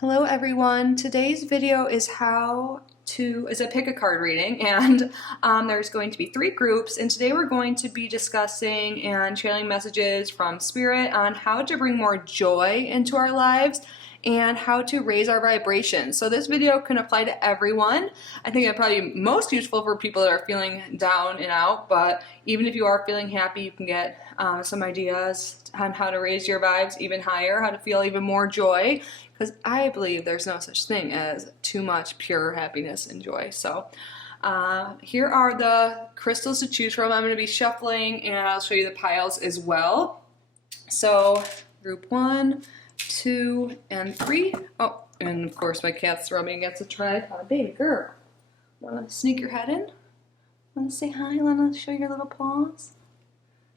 Hello everyone. Today's video is a pick a card reading, and there's going to be 3 groups, and today we're going to be discussing and channeling messages from Spirit on how to bring more joy into our lives and how to raise our vibrations. So this video can apply to everyone. I think it's probably most useful for people that are feeling down and out, but even if you are feeling happy, you can get some ideas on how to raise your vibes even higher, how to feel even more joy, because I believe there's no such thing as too much pure happiness and joy. So here are the crystals to choose from. I'm going to be shuffling and I'll show you the piles as well. So group 1, 2, and 3. Oh, and of course my cat's rubbing against the tripod. Baby girl, want to sneak your head in? Want to say hi? Want to show your little paws?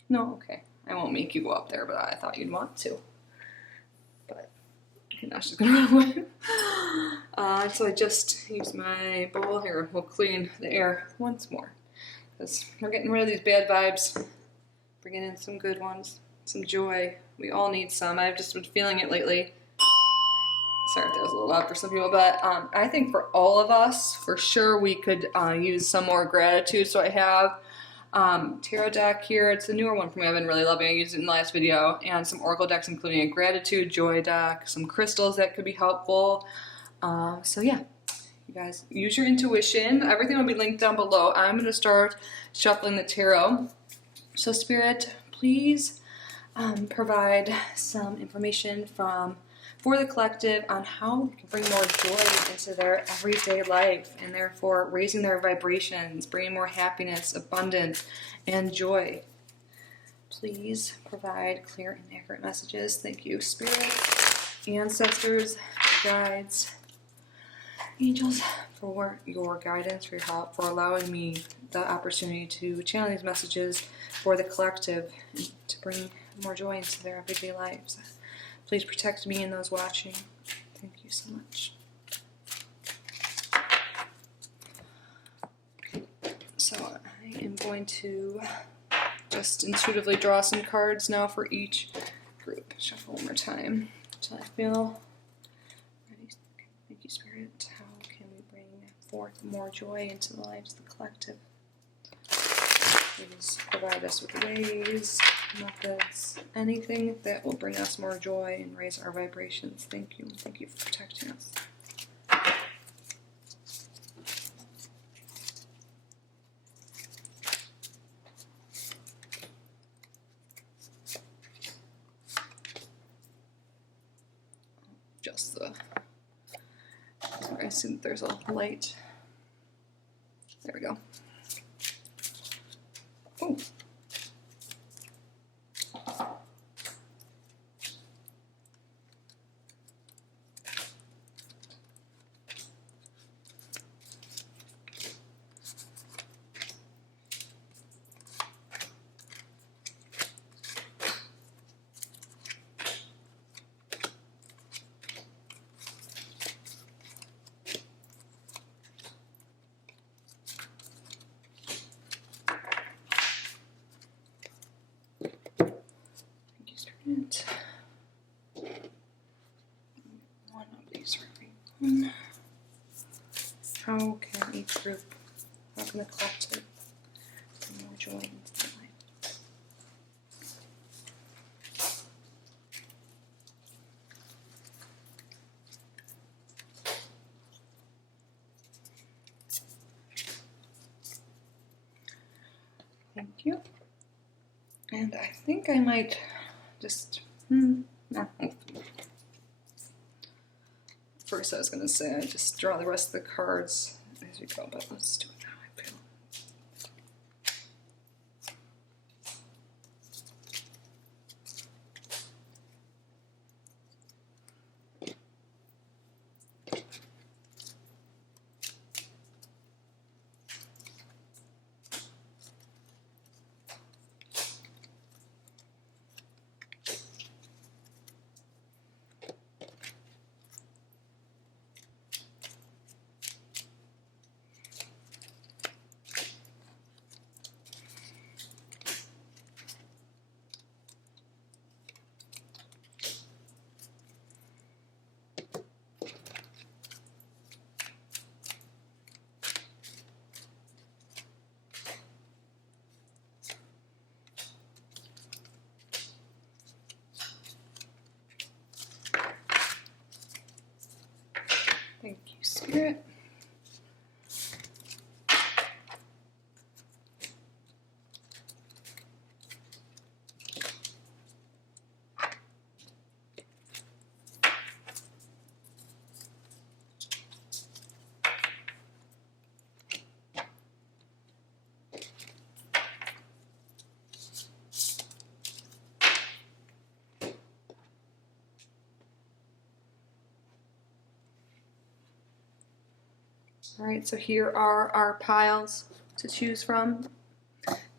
No? Okay. I won't make you go up there, but I thought you'd want to. But okay, now she's gonna run away. So I just used my bowl here. We'll clean the air once more, because we're getting rid of these bad vibes, bringing in some good ones, some joy. We all need some. I've just been feeling it lately. Sorry if that was a little loud for some people, but I think for all of us, for sure, we could use some more gratitude. So I have tarot deck here. It's a newer one for me. I've been really loving. I used it in the last video, and some oracle decks, including a gratitude joy deck, some crystals that could be helpful. So yeah, you guys use your intuition. Everything will be linked down below. I'm going to start shuffling the tarot. So Spirit, please provide some information for the collective on how we can bring more joy into their everyday life, and therefore raising their vibrations, bringing more happiness, abundance, and joy. Please provide clear and accurate messages. Thank you, Spirit, ancestors, guides, angels, for your guidance, for your help, for allowing me the opportunity to channel these messages for the collective and to bring more joy into their everyday lives. Please protect me and those watching. Thank you so much. So I am going to just intuitively draw some cards now for each group. Shuffle one more time until I feel ready. Thank you, Spirit. How can we bring forth more joy into the lives of the collective? Please provide us with ways, methods, anything that will bring us more joy and raise our vibrations. Thank you. Thank you for protecting us. Sorry, I see that there's a light. There we go. Oh. One of these for everyone. How can each group, how can the collective bring more joy into their life? Thank you. And I think I might just, no. First I was going to say I just draw the rest of the cards as we go, but let's do it now, I feel. Spirit. All right, so here are our piles to choose from.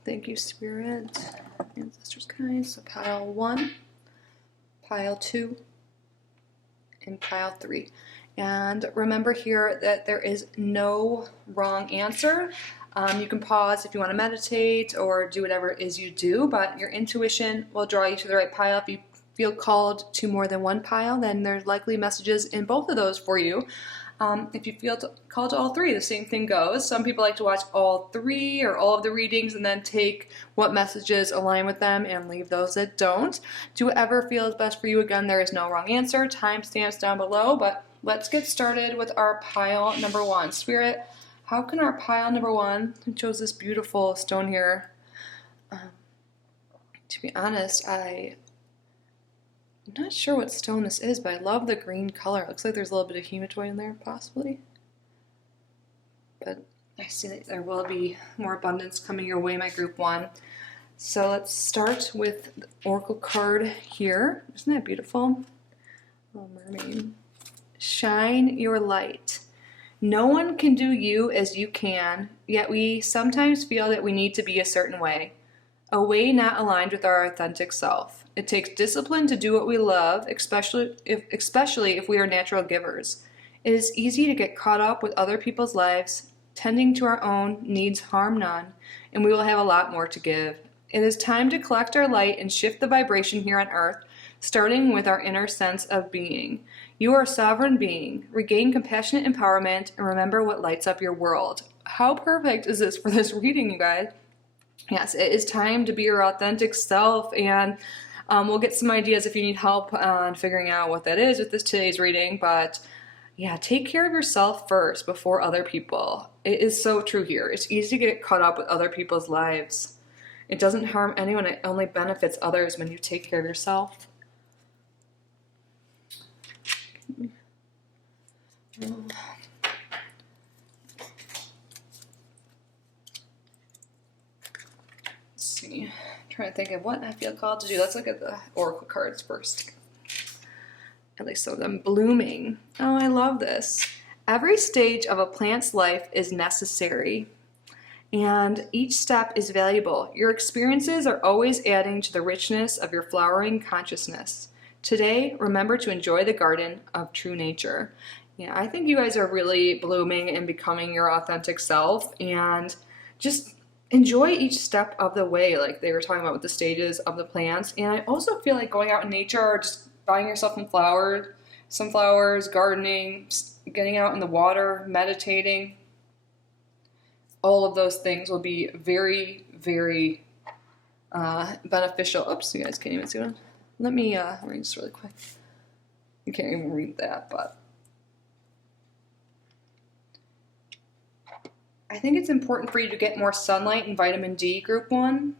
Thank you, Spirit, Ancestors Kind. So pile 1, pile 2, and pile 3. And remember here that there is no wrong answer. You can pause if you want to meditate or do whatever it is you do, but your intuition will draw you to the right pile. If you feel called to more than one pile, then there's likely messages in both of those for you. If you feel called to all 3, the same thing goes. Some people like to watch all 3 or all of the readings and then take what messages align with them and leave those that don't. Do whatever feels best for you. Again, there is no wrong answer. Timestamps down below, but let's get started with our pile number 1. Spirit, how can our pile number 1, who chose this beautiful stone here, to be honest, I'm not sure what stone this is, but I love the green color. It looks like there's a little bit of hematite in there, possibly. But I see that there will be more abundance coming your way, my group 1. So let's start with the oracle card here. Isn't that beautiful? Little mermaid. Shine your light. No one can do you as you can, yet we sometimes feel that we need to be a certain way. A way not aligned with our authentic self. It takes discipline to do what we love, especially if we are natural givers. It is easy to get caught up with other people's lives. Tending to our own needs harm none, and we will have a lot more to give. It is time to collect our light and shift the vibration here on earth, starting with our inner sense of being. You are a sovereign being. Regain compassionate empowerment and remember what lights up your world. How perfect is this for this reading, you guys? Yes, it is time to be your authentic self, and we'll get some ideas if you need help on figuring out what that is with today's reading, but yeah, take care of yourself first before other people. It is so true here. It's easy to get caught up with other people's lives. It doesn't harm anyone, it only benefits others when you take care of yourself. I'm trying to think of what I feel called to do. Let's look at the oracle cards first. At least some of them. Blooming. Oh, I love this. Every stage of a plant's life is necessary, and each step is valuable. Your experiences are always adding to the richness of your flowering consciousness. Today, remember to enjoy the garden of true nature. Yeah, I think you guys are really blooming and becoming your authentic self, and just enjoy each step of the way, like they were talking about with the stages of the plants. And I also feel like going out in nature or just buying yourself some flowers, gardening, getting out in the water, meditating, all of those things will be very, very beneficial. Oops, you guys can't even see it. Let me read this really quick. You can't even read that, but I think it's important for you to get more sunlight and vitamin D, group 1.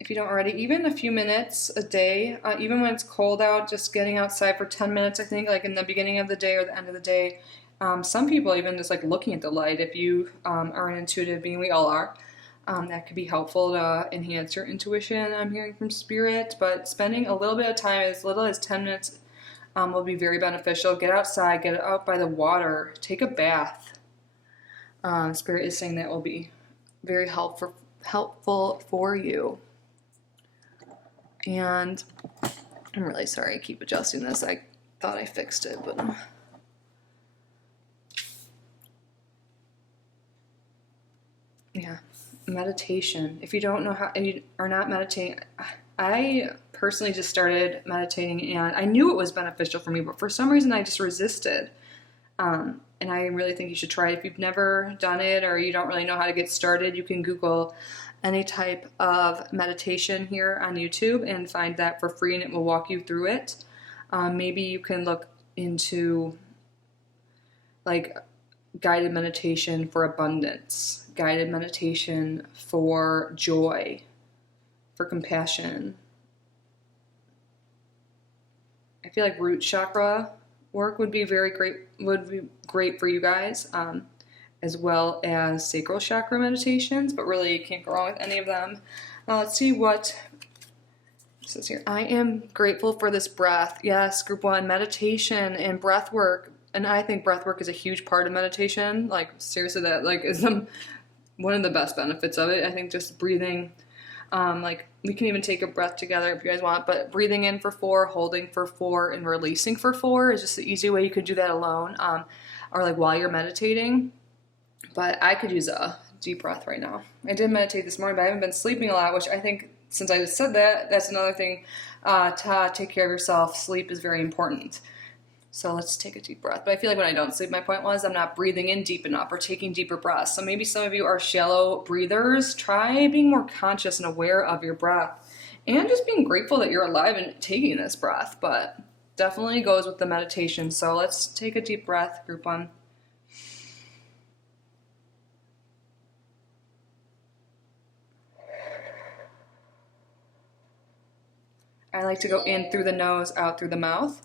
If you don't already, even a few minutes a day, even when it's cold out, just getting outside for 10 minutes, I think, like in the beginning of the day or the end of the day. Some people even just like looking at the light, if you are an intuitive being, we all are, that could be helpful to enhance your intuition, I'm hearing from Spirit. But spending a little bit of time, as little as 10 minutes, will be very beneficial. Get outside, get out by the water, take a bath. Spirit is saying that will be very helpful for you. And I'm really sorry I keep adjusting this. I thought I fixed it, but yeah, meditation. If you don't know how, you are not meditating, I personally just started meditating and I knew it was beneficial for me, but for some reason I just resisted. And I really think you should try it. If you've never done it or you don't really know how to get started, you can Google any type of meditation here on YouTube and find that for free, and it will walk you through it. Maybe you can look into like guided meditation for abundance, guided meditation for joy, for compassion. I feel like root chakra work would be great for you guys, as well as sacral chakra meditations, but really you can't go wrong with any of them. Now let's see what it says here. I am grateful for this breath. Yes, group 1, meditation and breath work. And I think breath work is a huge part of meditation. Like seriously, that like is one of the best benefits of it. I think just breathing, like we can even take a breath together if you guys want, but breathing in for 4, holding for 4, and releasing for 4 is just the easy way you could do that alone, or like while you're meditating. But I could use a deep breath right now. I did meditate this morning, but I haven't been sleeping a lot, which I think since I just said that, that's another thing to take care of yourself. Sleep is very important. So let's take a deep breath. But I feel like when I don't sleep, my point was I'm not breathing in deep enough or taking deeper breaths. So maybe some of you are shallow breathers. Try being more conscious and aware of your breath and just being grateful that you're alive and taking this breath. But definitely goes with the meditation. So let's take a deep breath, group 1. I like to go in through the nose, out through the mouth.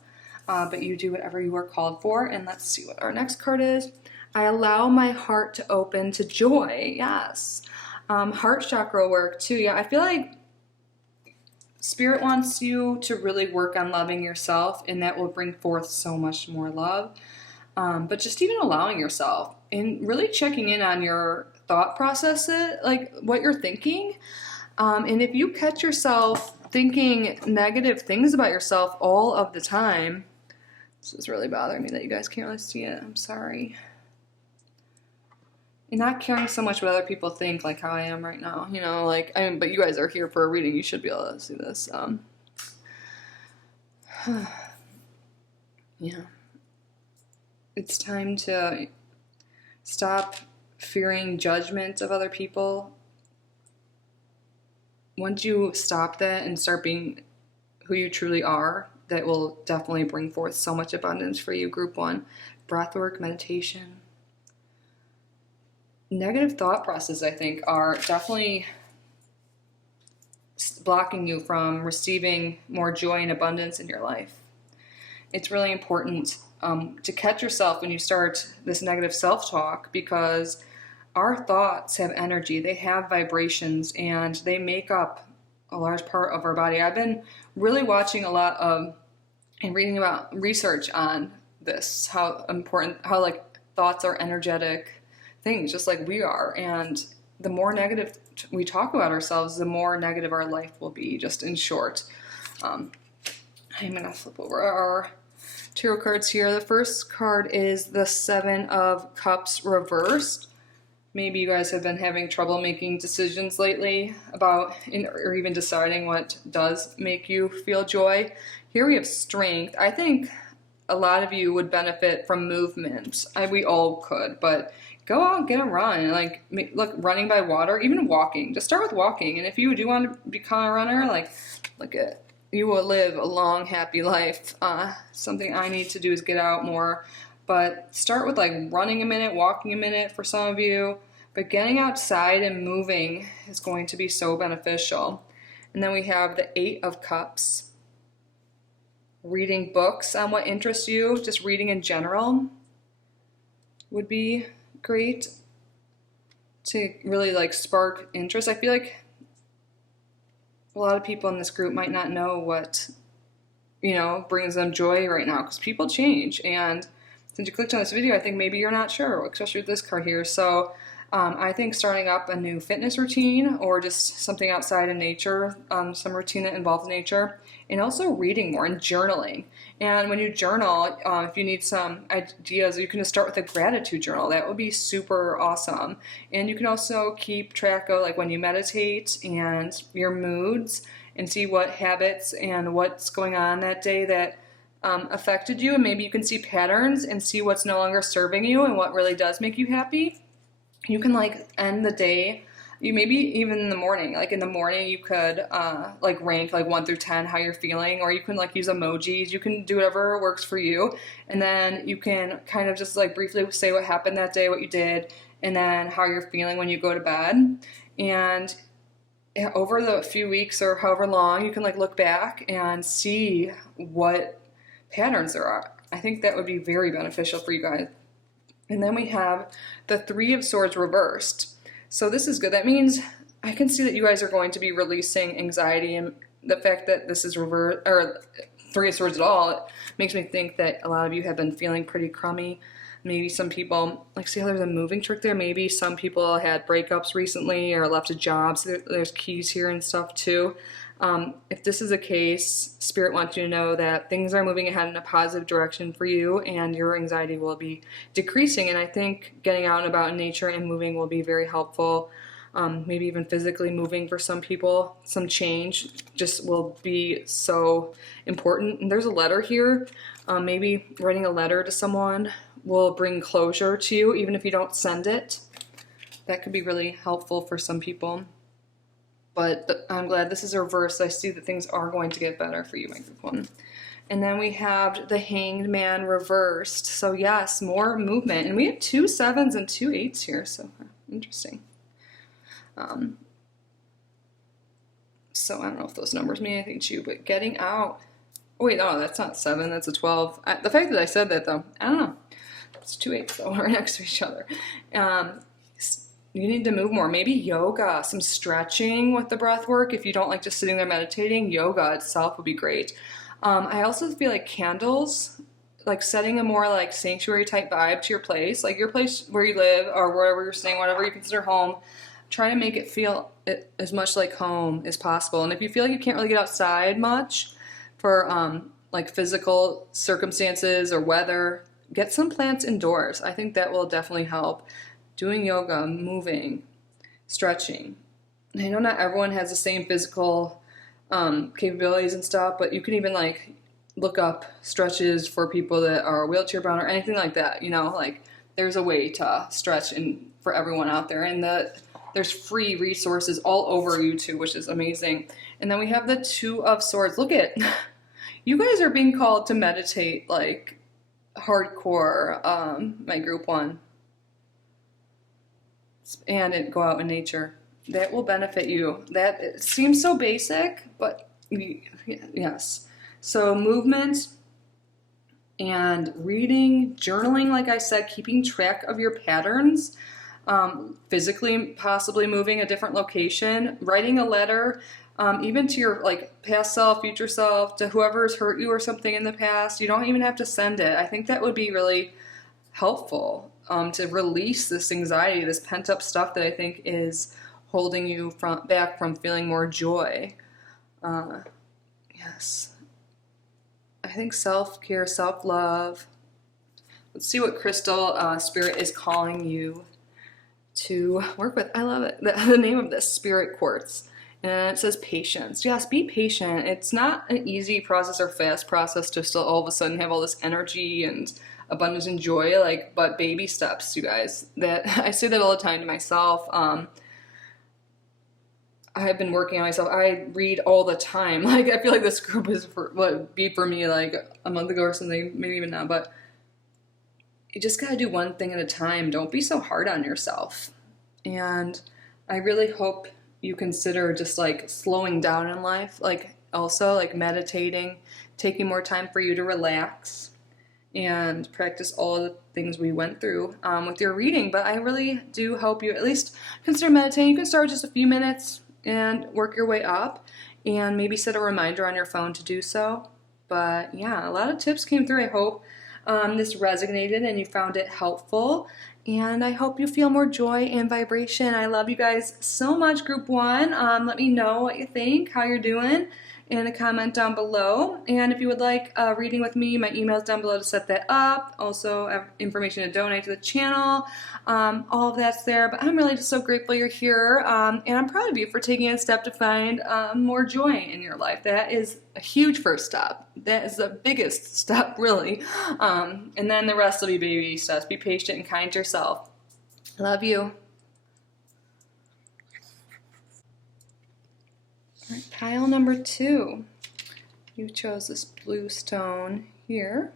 But you do whatever you are called for. And let's see what our next card is. I allow my heart to open to joy. Yes. Heart chakra work too. Yeah, I feel like Spirit wants you to really work on loving yourself, and that will bring forth so much more love. But just even allowing yourself and really checking in on your thought process, like what you're thinking. And if you catch yourself thinking negative things about yourself all of the time, this is really bothering me that you guys can't really see it. I'm sorry. And not caring so much what other people think, like how I am right now. You know, like, but you guys are here for a reading. You should be able to see this. Yeah. It's time to stop fearing judgment of other people. Once you stop that and start being who you truly are, that will definitely bring forth so much abundance for you, group 1. Breathwork, meditation. Negative thought processes, I think, are definitely blocking you from receiving more joy and abundance in your life. It's really important to catch yourself when you start this negative self-talk, because our thoughts have energy, they have vibrations, and they make up a large part of our body. I've been really watching a lot of and reading about research on this, how important, how like thoughts are energetic things, just like we are. And the more negative we talk about ourselves, the more negative our life will be, just in short. I'm going to flip over our tarot cards here. The first card is the 7 of Cups reversed. Maybe you guys have been having trouble making decisions lately about, or even deciding what does make you feel joy. Here we have strength. I think a lot of you would benefit from movement. We all could, but go out and get a run. Like, look, running by water, even walking. Just start with walking. And if you do want to become a runner, like, look at, you will live a long, happy life. Something I need to do is get out more. But start with like running a minute, walking a minute for some of you. But getting outside and moving is going to be so beneficial. And then we have the 8 of Cups. Reading books on what interests you, just reading in general would be great to really like spark interest. I feel like a lot of people in this group might not know what, you know, brings them joy right now, because people change. And since you clicked on this video, I think maybe you're not sure, especially with this card here. So I think starting up a new fitness routine, or just something outside in nature, some routine that involves nature, and also reading more and journaling. And when you journal, if you need some ideas, you can just start with a gratitude journal. That would be super awesome. And you can also keep track of like when you meditate and your moods, and see what habits and what's going on that day that affected you. And maybe you can see patterns and see what's no longer serving you and what really does make you happy. You can like end the day you maybe even in the morning, like in the morning you could like rank like 1 through 10 how you're feeling, or you can like use emojis. You can do whatever works for you, and then you can kind of just like briefly say what happened that day, what you did, and then how you're feeling when you go to bed. And over the few weeks or however long, you can like look back and see what patterns there are. I think that would be very beneficial for you guys. And then we have the Three of Swords reversed. So this is good. That means I can see that you guys are going to be releasing anxiety, and the fact that this is reversed, or Three of Swords at all, it makes me think that a lot of you have been feeling pretty crummy. Maybe some people, like, see how there's a moving trick there? Maybe some people had breakups recently or left a job. So there's keys here and stuff too. If this is the case, Spirit wants you to know that things are moving ahead in a positive direction for you, and your anxiety will be decreasing. And I think getting out and about in nature and moving will be very helpful. Maybe even physically moving for some people, some change just will be so important. And there's a letter here. Maybe writing a letter to someone will bring closure to you, even if you don't send it. That could be really helpful for some people. But I'm glad this is reversed. I see that things are going to get better for you, my group one. And then we have the Hanged Man reversed. So yes, more movement. And we have 2 7s and 2 8s here, so interesting. So I don't know if those numbers mean anything to you, but getting out. Oh wait, no, that's not 7, that's a 12. The fact that I said that though, I don't know. It's 2 8s though, right next to each other. You need to move more. Maybe yoga, some stretching with the breath work. If you don't like just sitting there meditating, yoga itself would be great. I also feel like candles, like setting a more like sanctuary type vibe to your place, like your place where you live or wherever you're staying, whatever you consider home. Try to make it feel as much like home as possible. And if you feel like you can't really get outside much for like physical circumstances or weather, get some plants indoors. I think that will definitely help. Doing yoga, moving, stretching. I know not everyone has the same physical capabilities and stuff, but you can even like look up stretches for people that are wheelchair bound or anything like that. You know, like there's a way to stretch and for everyone out there, and there's free resources all over YouTube, which is amazing. And then we have the Two of Swords. Look at, you guys are being called to meditate like hardcore, my group one. And go out in nature. That will benefit you. That it seems so basic, but yes. So movement and reading, journaling, like I said, keeping track of your patterns, physically possibly moving a different location, writing a letter, even to your like past self, future self, to whoever's hurt you or something in the past. You don't even have to send it. I think that would be really helpful. To release this anxiety, this pent-up stuff that I think is holding you back from feeling more joy. Yes. I think self-care, self-love. Let's see what crystal Spirit is calling you to work with. I love it. The name of this, Spirit Quartz. And it says patience. Yes, be patient. It's not an easy process or fast process to still all of a sudden have all this energy and abundance and joy, like, but baby steps, you guys. That I say that all the time to myself. I have been working on myself. I read all the time. Like, I feel like this group is would be for me like a month ago or something, maybe even now, but you just gotta do one thing at a time. Don't be so hard on yourself. And I really hope you consider just like slowing down in life, like also like meditating, taking more time for you to relax, and practice all of the things we went through with your reading. But I really do hope you at least consider meditating. You can start with just a few minutes and work your way up, and maybe set a reminder on your phone to do so. But yeah, a lot of tips came through. I hope this resonated and you found it helpful. And I hope you feel more joy and vibration. I love you guys so much, Group 1. Let me know what you think, how you're doing, in a comment down below. And if you would like a reading with me, my email is down below to set that up. Also, I have information to donate to the channel. All of that's there. But I'm really just so grateful you're here. And I'm proud of you for taking a step to find more joy in your life. That is a huge first step. That is the biggest step, really. And then the rest will be baby steps. Be patient and kind to yourself. I love you. All right, pile number 2. You chose this blue stone here.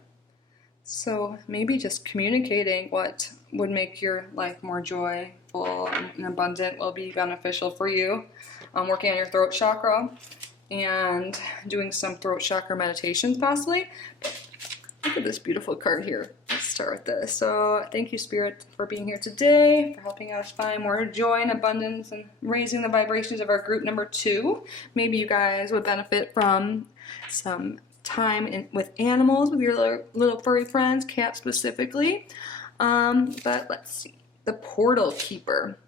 So maybe just communicating what would make your life more joyful and abundant will be beneficial for you. Working on your throat chakra and doing some throat chakra meditations possibly. Look at this beautiful card here. Let's start with this. So thank you, Spirit, for being here today, for helping us find more joy and abundance and raising the vibrations of our group number 2. Maybe you guys would benefit from some time with animals, with your little furry friends, cats specifically. But let's see. The Portal Keeper.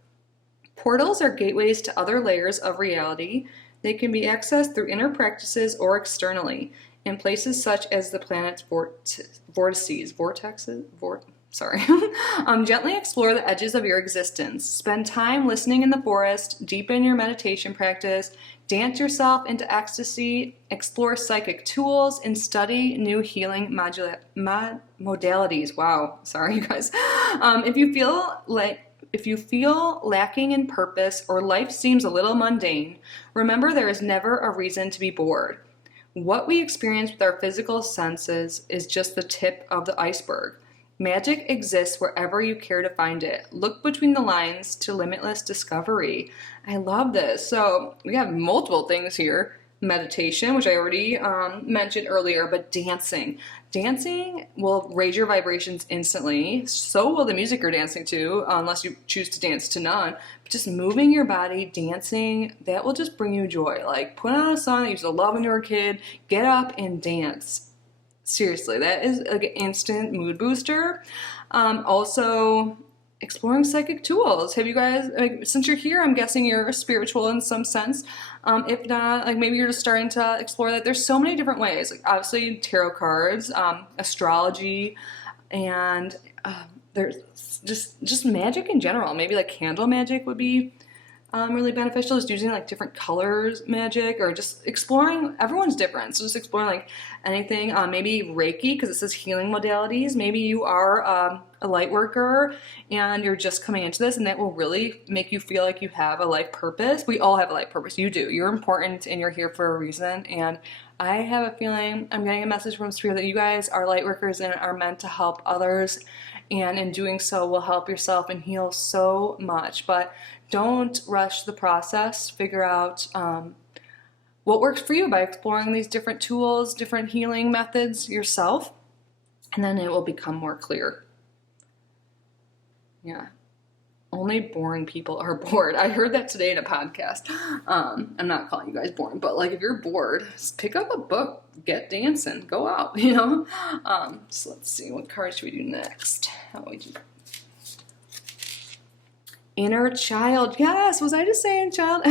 Portals are gateways to other layers of reality. They can be accessed through inner practices or externally, in places such as the planet's vortices. Gently explore the edges of your existence. Spend time listening in the forest, deepen your meditation practice, dance yourself into ecstasy, explore psychic tools, and study new healing modalities. Wow, sorry you guys. If you feel lacking in purpose or life seems a little mundane, remember there is never a reason to be bored. What we experience with our physical senses is just the tip of the iceberg. Magic exists wherever you care to find it. Look between the lines to limitless discovery. I love this. So we have multiple things here. Meditation, which I already mentioned earlier, but dancing. Dancing will raise your vibrations instantly. So will the music you're dancing to, unless you choose to dance to none. But just moving your body, dancing, that will just bring you joy. Like, put on a song that you used to love when you were a kid, get up and dance. Seriously, that is like an instant mood booster. Also, exploring psychic tools. Have you guys, like, since you're here, I'm guessing you're spiritual in some sense. If not, like, maybe you're just starting to explore that. There's so many different ways. Like, obviously tarot cards, astrology, and there's just magic in general. Maybe like candle magic would be really beneficial. Just using like different colors magic, or just exploring. Everyone's different, so just exploring like anything. Maybe Reiki, because it says healing modalities. Maybe you are a light worker and you're just coming into this, and that will really make you feel like you have a life purpose. We all have a life purpose. You do. You're important and you're here for a reason. And I have a feeling, I'm getting a message from Spirit that you guys are light workers and are meant to help others, and in doing so will help yourself and heal so much. But don't rush the process. Figure out what works for you by exploring these different tools, different healing methods yourself, and then it will become more clear. Yeah. Only boring people are bored. I heard that today in a podcast. I'm not calling you guys boring, but like, if you're bored, just pick up a book, get dancing, go out, you know? So let's see, what cards should we do next? How do we do? Inner child. Yes, was I just saying child?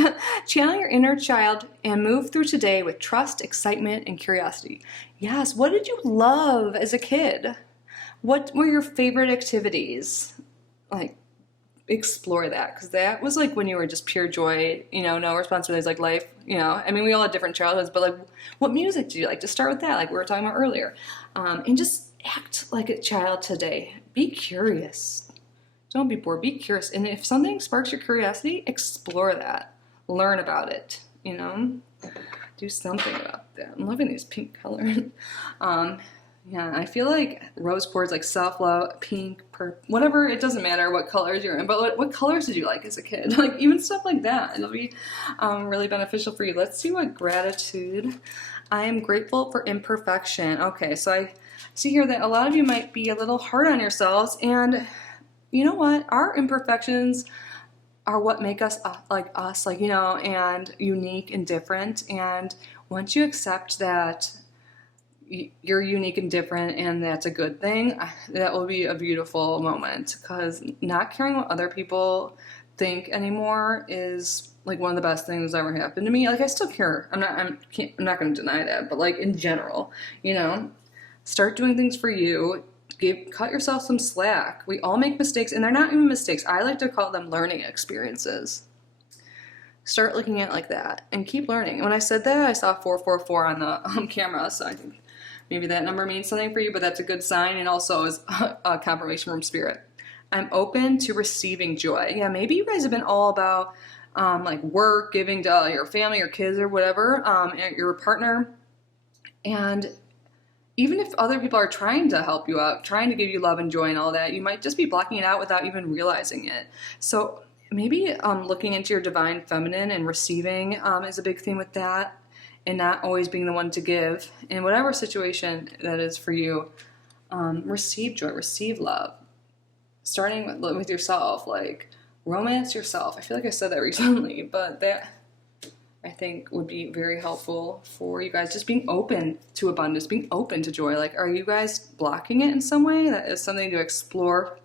Channel your inner child and move through today with trust, excitement, and curiosity. Yes, what did you love as a kid? What were your favorite activities? Like, explore that, because that was like when you were just pure joy, you know, no responsibilities, like life, you know. I mean, we all had different childhoods, but like, what music do you like? To start with that, like we were talking about earlier. And just act like a child today. Be curious. Don't be bored. Be curious. And if something sparks your curiosity, explore that. Learn about it, you know. Do something about that. I'm loving these pink colors. Yeah, I feel like rose quartz, like self-love, pink, purple, whatever, it doesn't matter what colors you're in, but what colors did you like as a kid? Like, even stuff like that, it'll be really beneficial for you. Let's see what gratitude. I am grateful for imperfection. Okay, so I see here that a lot of you might be a little hard on yourselves, and you know what? Our imperfections are what make us, like, you know, and unique and different. And once you accept that you're unique and different, and that's a good thing, that will be a beautiful moment, because not caring what other people think anymore is like one of the best things that ever happened to me. Like, I still care. I'm not going to deny that, but like, in general, you know, start doing things for you. Cut yourself some slack. We all make mistakes, and they're not even mistakes. I like to call them learning experiences. Start looking at it like that and keep learning. And when I said that, I saw 444 on the camera, so I think maybe that number means something for you, but that's a good sign, and also is a confirmation from Spirit. I'm open to receiving joy. Yeah, maybe you guys have been all about like work, giving to your family or kids or whatever, your partner. And even if other people are trying to help you out, trying to give you love and joy and all that, you might just be blocking it out without even realizing it. So maybe looking into your divine feminine and receiving is a big theme with that, and not always being the one to give. In whatever situation that is for you, receive joy, receive love. Starting with yourself, like romance yourself. I feel like I said that recently, but that I think would be very helpful for you guys. Just being open to abundance, being open to joy. Like, are you guys blocking it in some way? That is something to explore.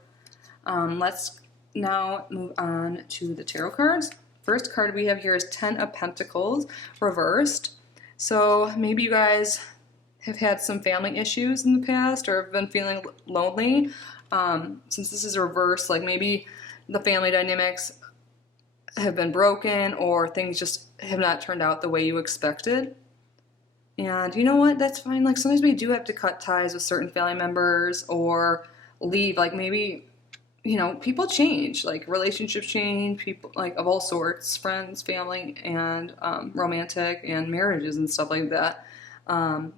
Let's now move on to the tarot cards. First card we have here is 10 of Pentacles reversed. So maybe you guys have had some family issues in the past or have been feeling lonely. Since this is reversed, like maybe the family dynamics have been broken or things just have not turned out the way you expected. And you know what? That's fine. Like sometimes we do have to cut ties with certain family members or leave. Like maybe, you know, people change, like relationships change, people like of all sorts, friends, family, and romantic and marriages and stuff like that. And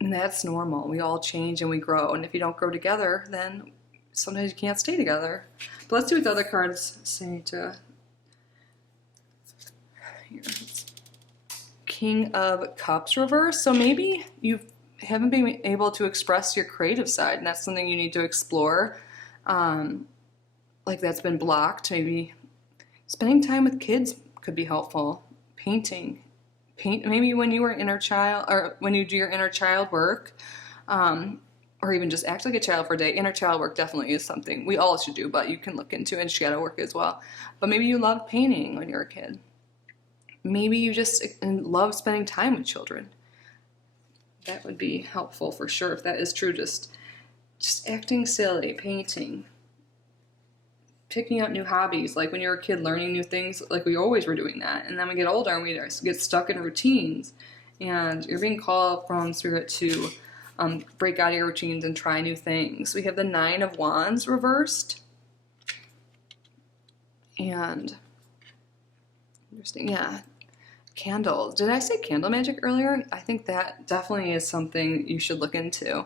that's normal. We all change and we grow. And if you don't grow together, then sometimes you can't stay together. But let's see what the other cards say to... Here. King of Cups reverse. So maybe you haven't been able to express your creative side, and that's something you need to explore. Like that's been blocked. Maybe spending time with kids could be helpful. Painting. Maybe when you were inner child, or when you do your inner child work, or even just act like a child for a day. Inner child work definitely is something we all should do, but you can look into, and shadow work as well. But maybe you loved painting when you were a kid. Maybe you just love spending time with children. That would be helpful for sure if that is true. Just acting silly, painting, picking up new hobbies. Like when you're a kid, learning new things, like we always were doing that. And then we get older and we get stuck in routines. And you're being called from Spirit to break out of your routines and try new things. We have the 9 of Wands reversed. And interesting, yeah. Candles. Did I say candle magic earlier? I think that definitely is something you should look into.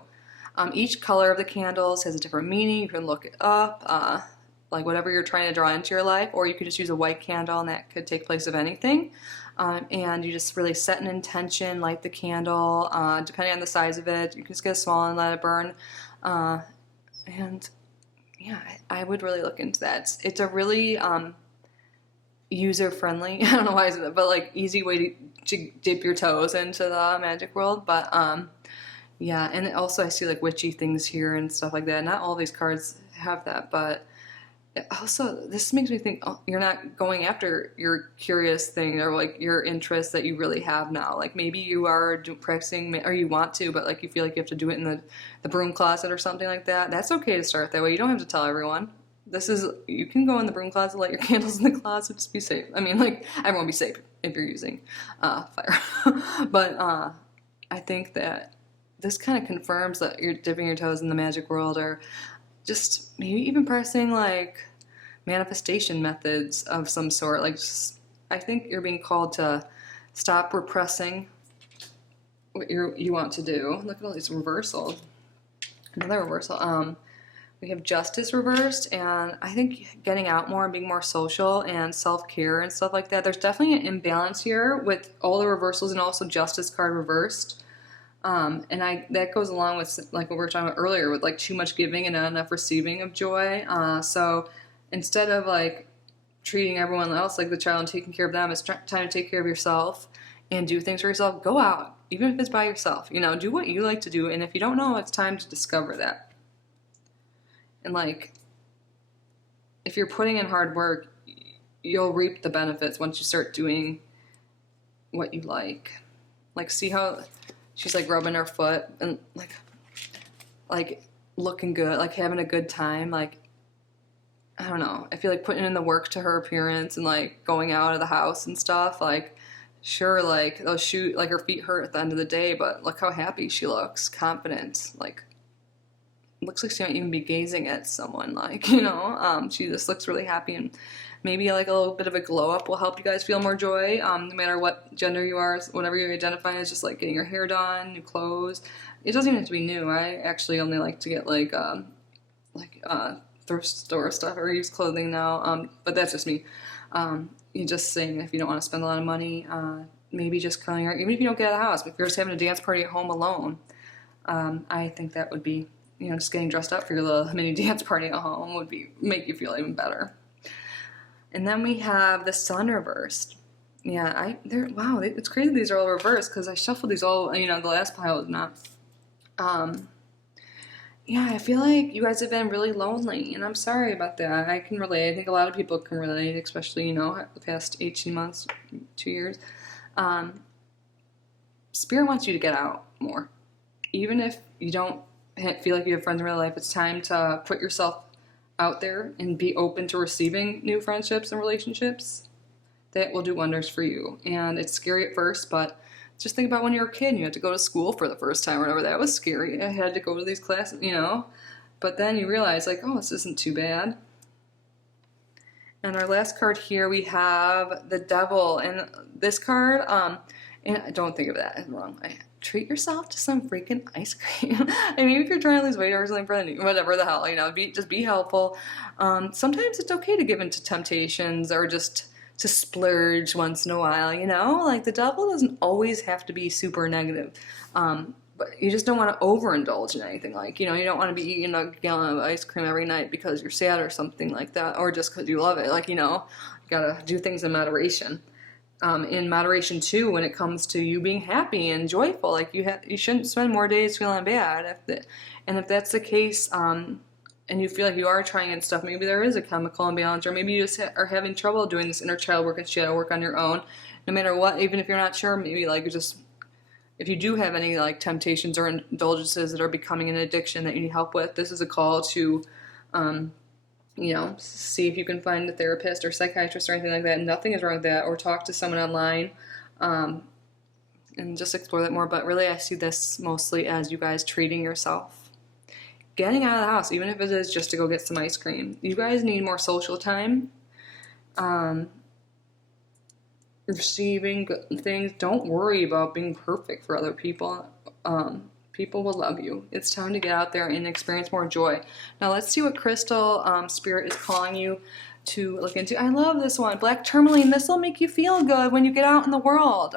Each color of the candles has a different meaning. You can look it up, like whatever you're trying to draw into your life, or you could just use a white candle, and that could take place of anything. And you just really set an intention, light the candle, depending on the size of it. You can just get a small and let it burn. And yeah, I would really look into that. It's a really user-friendly, I don't know why I said that, but like easy way to dip your toes into the magic world. But yeah, and also I see like witchy things here and stuff like that. Not all these cards have that, but also this makes me think, oh, you're not going after your curious thing or like your interest that you really have now. Like maybe you are practicing, or you want to, but like you feel like you have to do it in the broom closet or something like that. That's okay to start that way. You don't have to tell everyone. You can go in the broom closet, light your candles in the closet, just be safe. I mean, like, everyone will be safe if you're using fire. But I think that this kind of confirms that you're dipping your toes in the magic world, or just maybe even pressing, like, manifestation methods of some sort. Like, I think you're being called to stop repressing what you want to do. Look at all these reversals. Another reversal. We have Justice reversed, and I think getting out more and being more social and self-care and stuff like that. There's definitely an imbalance here with all the reversals and also Justice card reversed. And that goes along with like what we were talking about earlier with like too much giving and not enough receiving of joy. So instead of like treating everyone else like the child and taking care of them, it's time to take care of yourself and do things for yourself. Go out, even if it's by yourself. You know, do what you like to do, and if you don't know, it's time to discover that. And like, if you're putting in hard work, you'll reap the benefits once you start doing what you like. Like, see how she's like rubbing her foot and like looking good, like having a good time. Like, I don't know. I feel like putting in the work to her appearance and like going out of the house and stuff. Like, sure, like those her feet hurt at the end of the day, but look how happy she looks, confident, like looks like she might even be gazing at someone, like, you know, she just looks really happy, and maybe like a little bit of a glow up will help you guys feel more joy, no matter what gender you are, whatever you identify as, just like getting your hair done, new clothes. It doesn't even have to be new. I actually only like to get like thrift store stuff or used clothing now, but that's just me. You're just saying if you don't want to spend a lot of money, maybe just curling your hair, even if you don't get out of the house, if you're just having a dance party at home alone, I think that would be, you know, just getting dressed up for your little mini dance party at home would make you feel even better. And then we have the sun reversed. Yeah, wow, it's crazy these are all reversed because I shuffled these all, you know, the last pile was not. Yeah, I feel like you guys have been really lonely, and I'm sorry about that. I can relate. I think a lot of people can relate, especially, you know, the past 18 months, 2 years. Spirit wants you to get out more. Even if you don't feel like you have friends in real life, it's time to put yourself out there and be open to receiving new friendships and relationships. That will do wonders for you. And it's scary at first, but just think about when you were a kid and you had to go to school for the first time or whatever. That was scary. I had to go to these classes, you know. But then you realize, like, oh, this isn't too bad. And our last card here, we have the Devil. And this card, and don't think of that as wrong. Treat yourself to some freaking ice cream. I mean, if you're trying to lose weight or something, whatever the hell, you know, just be helpful. Sometimes it's okay to give in to temptations or just to splurge once in a while, you know? Like, the devil doesn't always have to be super negative. But you just don't want to overindulge in anything. Like, you know, you don't want to be eating a gallon of ice cream every night because you're sad or something like that, or just because you love it. Like, you know, you gotta do things in moderation. In moderation too, when it comes to you being happy and joyful, like you shouldn't spend more days feeling bad. If that's the case, and you feel like you are trying and stuff, maybe there is a chemical imbalance, or maybe you just are having trouble doing this inner child work and shadow work on your own. No matter what, even if you're not sure, maybe like if you do have any like temptations or indulgences that are becoming an addiction that you need help with, this is a call to, you know, see if you can find a therapist or psychiatrist or anything like that. Nothing is wrong with that. Or talk to someone online, and just explore that more. But really, I see this mostly as you guys treating yourself. Getting out of the house, even if it is just to go get some ice cream. You guys need more social time. Receiving good things. Don't worry about being perfect for other people. People will love you. It's time to get out there and experience more joy. Now let's see what crystal Spirit is calling you to look into. I love this one. Black tourmaline. This will make you feel good when you get out in the world.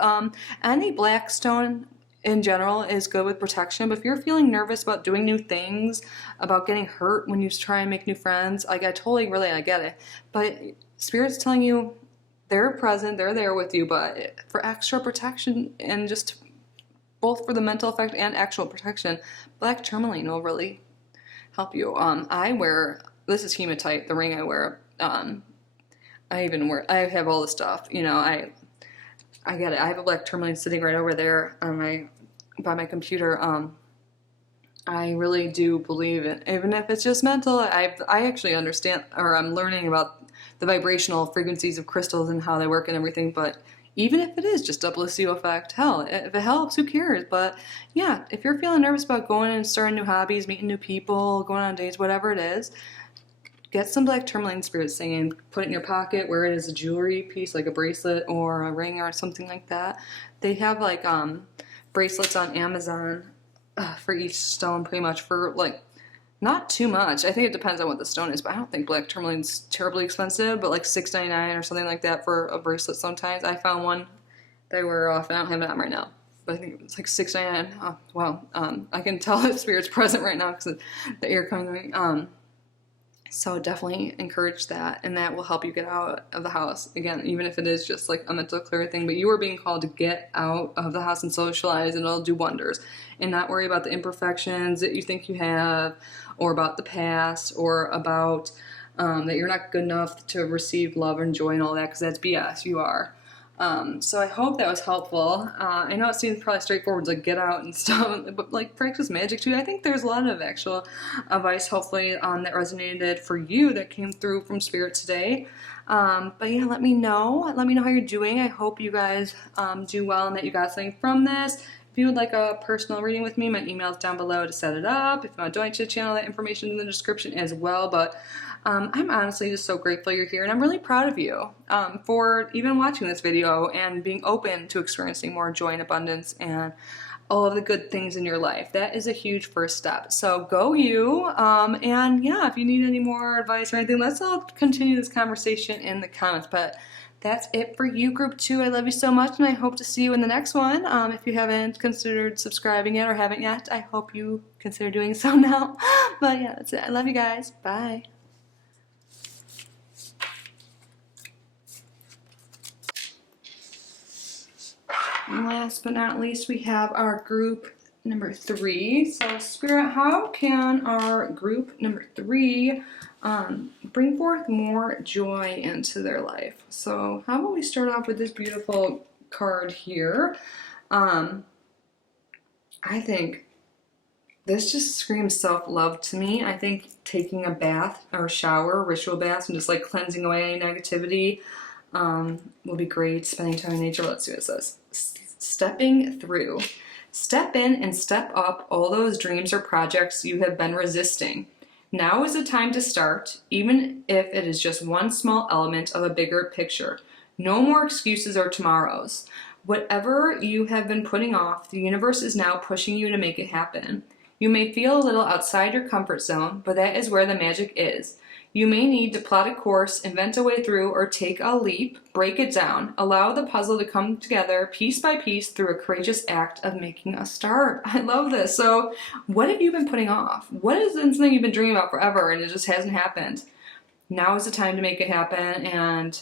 Any black stone in general is good with protection, but if you're feeling nervous about doing new things, about getting hurt when you try and make new friends, like I totally relate, I get it. But Spirit's telling you they're present, they're there with you, but for extra protection and just both for the mental effect and actual protection, black tourmaline will really help you. This is hematite, the ring I wear. I have all the stuff, you know, I get it. I have a black tourmaline sitting right over there by my computer. I really do believe it, even if it's just mental. I actually understand, or I'm learning about the vibrational frequencies of crystals and how they work and everything, but even if it is just a placebo effect, hell, if it helps, who cares? But yeah, if you're feeling nervous about going and starting new hobbies, meeting new people, going on dates, whatever it is, get some black tourmaline Spirit singing, put it in your pocket, wear it as a jewelry piece, like a bracelet or a ring or something like that. They have like bracelets on Amazon for each stone, pretty much, for like not too much. I think it depends on what the stone is, but I don't think black tourmaline's terribly expensive, but like $6.99 or something like that for a bracelet sometimes. I found one that I wear often. I don't have it on right now, but I think it's like $6.99. Oh, wow. I can tell that Spirit's present right now because the air coming to me. So definitely encourage that, and that will help you get out of the house. Again, even if it is just like a mental clear thing, but you are being called to get out of the house and socialize, and it'll do wonders. And not worry about the imperfections that you think you have, or about the past, or about that you're not good enough to receive love and joy and all that, because that's BS. You are. So I hope that was helpful. I know it seems probably straightforward, like get out and stuff, but like practice magic too. I think there's a lot of actual advice, hopefully, that resonated for you, that came through from Spirit today. But yeah, let me know how you're doing. I hope you guys do well and that you got something from this. If If you would like a personal reading with me, my email is down below to set it up. If you want to donate to the channel, that information is in the description as well. But I'm honestly just so grateful you're here, and I'm really proud of you for even watching this video and being open to experiencing more joy and abundance and all of the good things in your life. That is a huge first step. So go you. And yeah, if you need any more advice or anything, let's all continue this conversation in the comments. But that's it for you, group 2. I love you so much, and I hope to see you in the next one. If you haven't considered subscribing yet or haven't yet, I hope you consider doing so now. But yeah, that's it. I love you guys. Bye. And last but not least, we have our group number 3. So Spirit, how can our group number 3 bring forth more joy into their life? So how about we start off with this beautiful card here? I think this just screams self-love to me. I think taking a bath or shower, ritual baths, and just like cleansing away any negativity will be great. Spending time in nature. Let's see what it says. Stepping through. Step in and step up all those dreams or projects you have been resisting. Now is the time to start, even if it is just one small element of a bigger picture. No more excuses or tomorrows. Whatever you have been putting off, the universe is now pushing you to make it happen. You may feel a little outside your comfort zone, but that is where the magic is. You may need to plot a course, invent a way through, or take a leap, break it down. Allow the puzzle to come together piece by piece through a courageous act of making a start. I love this. So what have you been putting off? What is something you've been dreaming about forever and it just hasn't happened? Now is the time to make it happen and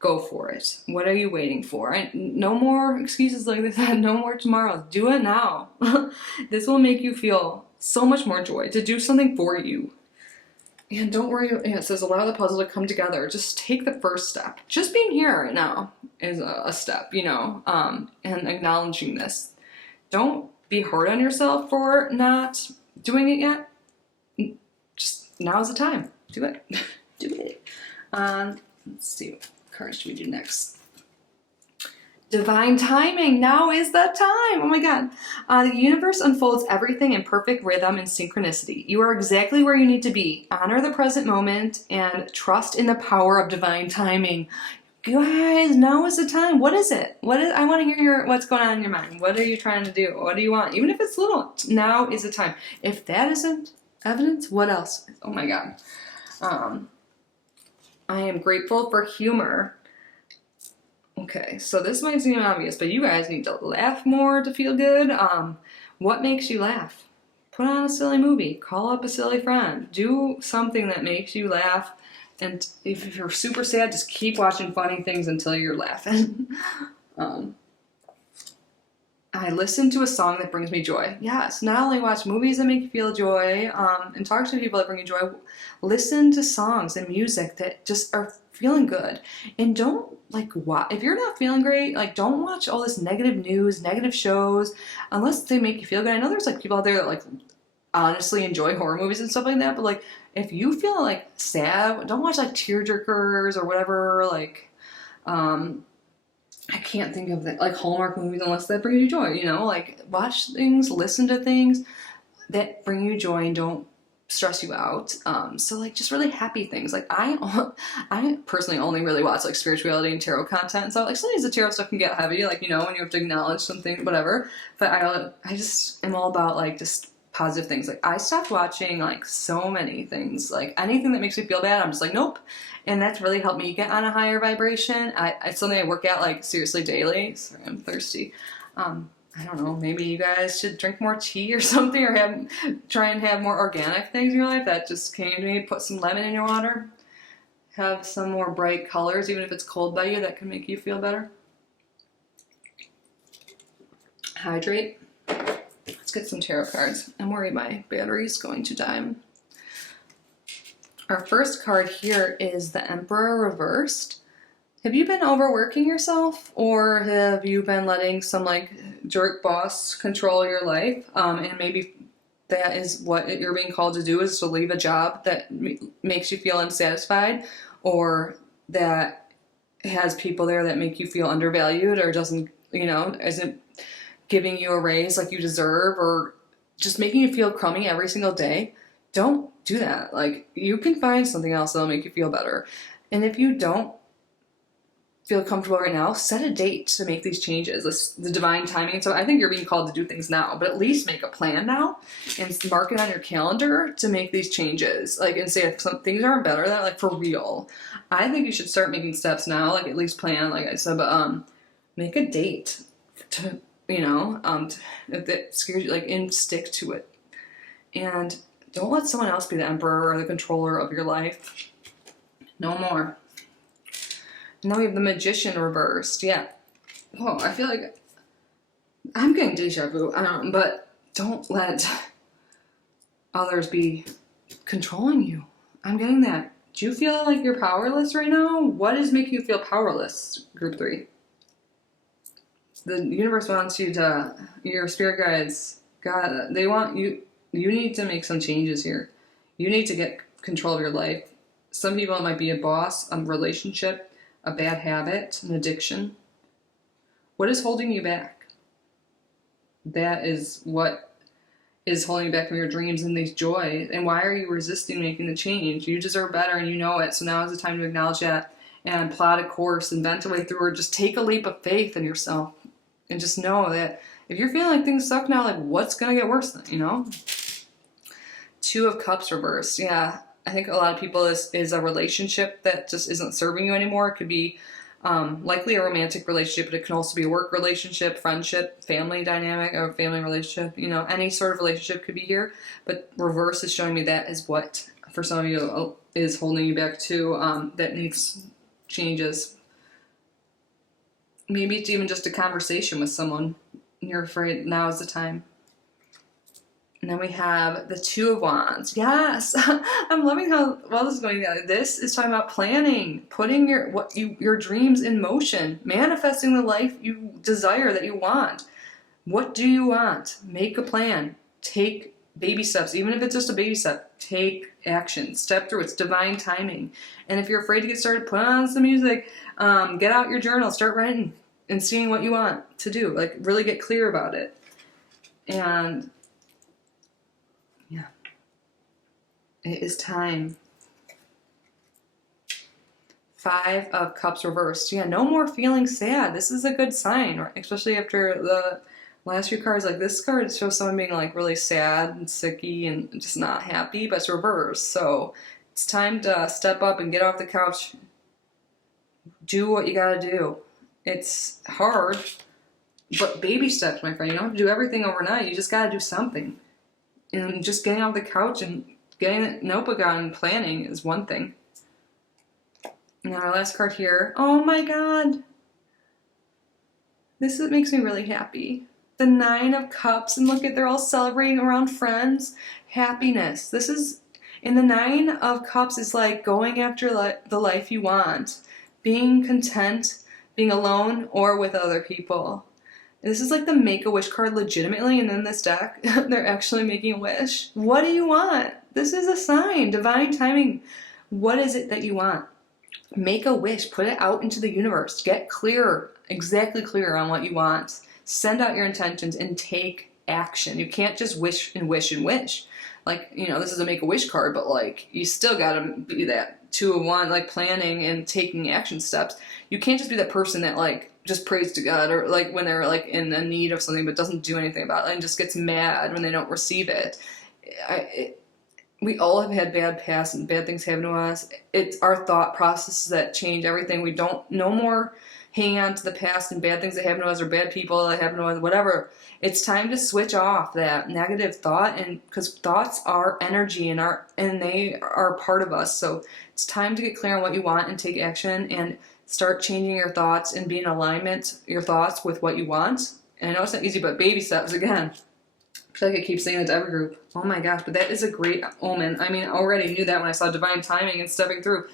go for it. What are you waiting for? No more excuses like this. No more tomorrows. Do it now. This will make you feel so much more joy to do something for you. And don't worry, it says allow the puzzle to come together. Just take the first step. Just being here right now is a step, you know, and acknowledging this. Don't be hard on yourself for not doing it yet. Just now's the time. Do it. Do it. Let's see, what cards should we do next? Divine timing. Now is the time. Oh my God. The universe unfolds everything in perfect rhythm and synchronicity. You are exactly where you need to be. Honor the present moment and trust in the power of divine timing. Guys, now is the time. What is it? I want to hear what's going on in your mind. What are you trying to do? What do you want? Even if it's little, now is the time. If that isn't evidence, what else? Oh my God. I am grateful for humor. Okay, so this might seem obvious, but you guys need to laugh more to feel good. What makes you laugh? Put on a silly movie. Call up a silly friend. Do something that makes you laugh. And if you're super sad, just keep watching funny things until you're laughing. I listen to a song that brings me joy. Yes, not only watch movies that make you feel joy, and talk to people that bring you joy, listen to songs and music that just are feeling good. And don't, like, if you're not feeling great, like, don't watch all this negative news, negative shows, unless they make you feel good. I know there's, like, people out there that, like, honestly enjoy horror movies and stuff like that, but, like, if you feel, like, sad, don't watch, like, tearjerkers or whatever, like, I can't think of that, like Hallmark movies unless that brings you joy, you know, like watch things, listen to things that bring you joy and don't stress you out. So like just really happy things. Like I personally only really watch like spirituality and tarot content. So like sometimes the tarot stuff can get heavy, like, you know, when you have to acknowledge something, whatever. But I just am all about like just positive things. Like I stopped watching like so many things, like anything that makes me feel bad, I'm just like, nope. And that's really helped me get on a higher vibration. It's something I work at like seriously daily. Sorry, I'm thirsty. I don't know, maybe you guys should drink more tea or something, or try and have more organic things in your life. That just came to me. Put some lemon in your water. Have some more bright colors, even if it's cold by you, that can make you feel better. Hydrate. Let's get some tarot cards. I'm worried my battery's going to die. Our first card here is the Emperor reversed. Have you been overworking yourself, or have you been letting some like jerk boss control your life? And maybe that is what you're being called to do, is to leave a job that makes you feel unsatisfied, or that has people there that make you feel undervalued, or doesn't, you know, isn't giving you a raise like you deserve or just making you feel crummy every single day, don't do that. Like, you can find something else that'll make you feel better. And if you don't feel comfortable right now, set a date to make these changes. The divine timing. So I think you're being called to do things now, but at least make a plan now and mark it on your calendar to make these changes. Like, and say if some things aren't better, that like for real. I think you should start making steps now. Like, at least plan, like I said, but make a date to, if that scares you, like, and stick to it. And don't let someone else be the emperor or the controller of your life. No more. Now we have the Magician reversed. Yeah. Oh, I feel like I'm getting deja vu. But don't let others be controlling you. I'm getting that. Do you feel like you're powerless right now? What is making you feel powerless, Group 3? The universe wants you to, your spirit guides, God, they want you, you need to make some changes here. You need to get control of your life. Some people, it might be a boss, a relationship, a bad habit, an addiction. What is holding you back? That is what is holding you back from your dreams and these joy. And why are you resisting making the change? You deserve better and you know it. So now is the time to acknowledge that and plot a course, invent a way through, or just take a leap of faith in yourself. And just know that if you're feeling like things suck now, like, what's going to get worse then, Two of Cups reversed. Yeah. I think a lot of people is a relationship that just isn't serving you anymore. It could be likely a romantic relationship, but it can also be a work relationship, friendship, family dynamic, or family relationship. Any sort of relationship could be here. But reverse is showing me that is what, for some of you, is holding you back too, that needs changes. Maybe it's even just a conversation with someone. You're afraid now is the time. And then we have the Two of Wands. Yes, I'm loving how well this is going together. This is talking about planning, putting your dreams in motion, manifesting the life you desire, that you want. What do you want? Make a plan. Take baby steps, even if it's just a baby step. Take action. Step through. It's divine timing. And if you're afraid to get started, put on some music. Get out your journal. Start writing and seeing what you want to do. Like, really get clear about it. And yeah, it is time. Five of Cups reversed. Yeah, no more feeling sad. This is a good sign, right? Especially after the last few cards. Like, this card shows someone being like really sad and sicky and just not happy, but it's reversed. So it's time to step up and get off the couch. Do what you gotta do. It's hard, but baby steps, my friend. You don't have to do everything overnight. You just gotta do something. And just getting off the couch and getting a notebook out and planning is one thing. And our last card here. Oh my God. This makes me really happy. The Nine of Cups. And look at, they're all celebrating around friends. Happiness. This is, and the Nine of Cups is like going after the life you want. Being content, being alone or with other people. This is like the Make-A-Wish card legitimately, and then this deck, they're actually making a wish. What do you want? This is a sign, divine timing. What is it that you want? Make a wish, put it out into the universe. Get clear, exactly clear on what you want. Send out your intentions and take action. You can't just wish and wish and wish. Like, this is a Make-A-Wish card, but like, you still gotta be that Two of Wands, like planning and taking action steps. You can't just be that person that like, just prays to God, or like when they're like in the need of something but doesn't do anything about it and just gets mad when they don't receive it. We all have had bad past and bad things happen to us. It's our thought processes that change everything. We don't no more hang on to the past and bad things that happen to us or bad people that happen to us, whatever. It's time to switch off that negative thought, and because thoughts are energy and they are part of us. So it's time to get clear on what you want and take action and start changing your thoughts and be in alignment, your thoughts with what you want. And I know it's not easy, but baby steps again. I feel like I keep saying it to every group. Oh my gosh, but that is a great omen. I mean, I already knew that when I saw divine timing and stepping through.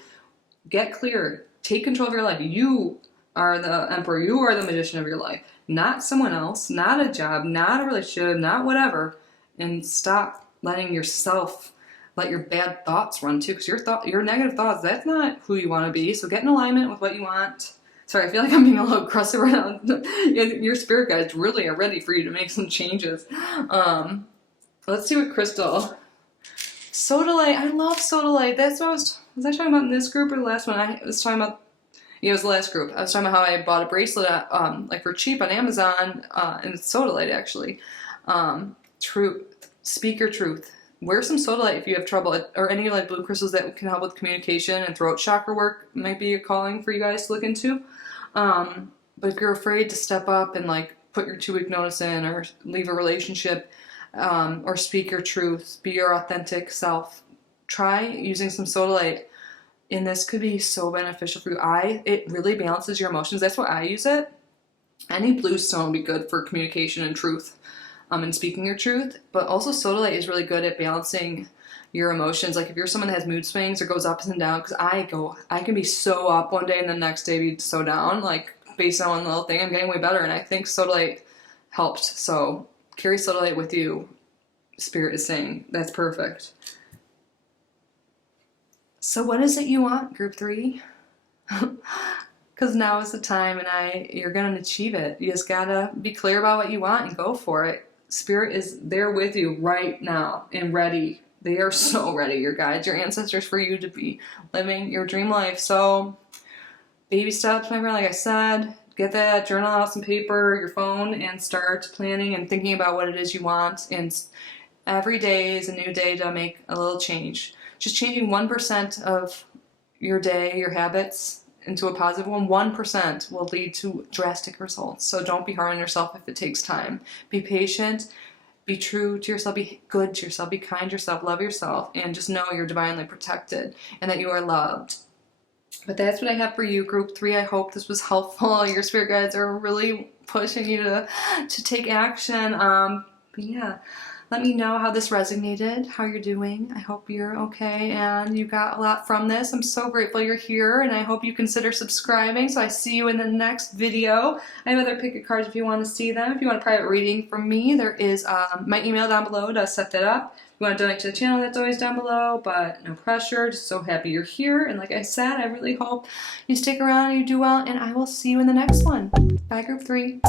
Get clear. Take control of your life. You are the emperor. You are the magician of your life. Not someone else, not a job, not a relationship, not whatever. And stop letting yourself let your bad thoughts run too, because your negative thoughts, that's not who you want to be. So get in alignment with what you want. Sorry, I feel like I'm being a little aggressive right now. Your spirit guides really are ready for you to make some changes. Let's see what crystal. Sodalite. I love sodalite. That's what was I talking about in this group or the last one? I was talking about, yeah, it was the last group. I was talking about how I bought a bracelet like for cheap on Amazon, and it's sodalite actually. Truth. Speak your truth. Wear some sodalite if you have trouble, or any like blue crystals that can help with communication and throat chakra work might be a calling for you guys to look into. But if you're afraid to step up and like put your 2-week notice in, or leave a relationship, or speak your truth, be your authentic self, try using some sodalite. And this could be so beneficial for you. It really balances your emotions. That's why I use it. Any blue stone would be good for communication and truth, and speaking your truth. But also sodalite is really good at balancing your emotions. Like if you're someone that has mood swings or goes up and down, because I can be so up one day and the next day be so down, like based on one little thing. I'm getting way better, and I think sodalite helped. So carry sodalite with you. Spirit is saying that's perfect. So what is it you want, group 3? Because now is the time, and you're gonna achieve it. You just gotta be clear about what you want and go for it. Spirit is there with you right now and ready. They are so ready, your guides, your ancestors, for you to be living your dream life. So baby steps, my friend, like I said, get that journal out, some paper, your phone, and start planning and thinking about what it is you want. And every day is a new day to make a little change. Just changing 1% of your day, your habits, into a positive one, 1% will lead to drastic results. So don't be hard on yourself if it takes time. Be patient, be true to yourself, be good to yourself, be kind to yourself, love yourself, and just know you're divinely protected and that you are loved. But that's what I have for you, group 3. I hope this was helpful. Your spirit guides are really pushing you to take action. But yeah. Let me know how this resonated, how you're doing. I hope you're okay and you got a lot from this. I'm so grateful you're here, and I hope you consider subscribing. So I see you in the next video. I have other pick-a cards if you want to see them. If you want a private reading from me, there is my email down below to set that up. If you want to donate to the channel, that's always down below, but no pressure. Just so happy you're here. And like I said, I really hope you stick around and you do well, and I will see you in the next one. Bye, group 3.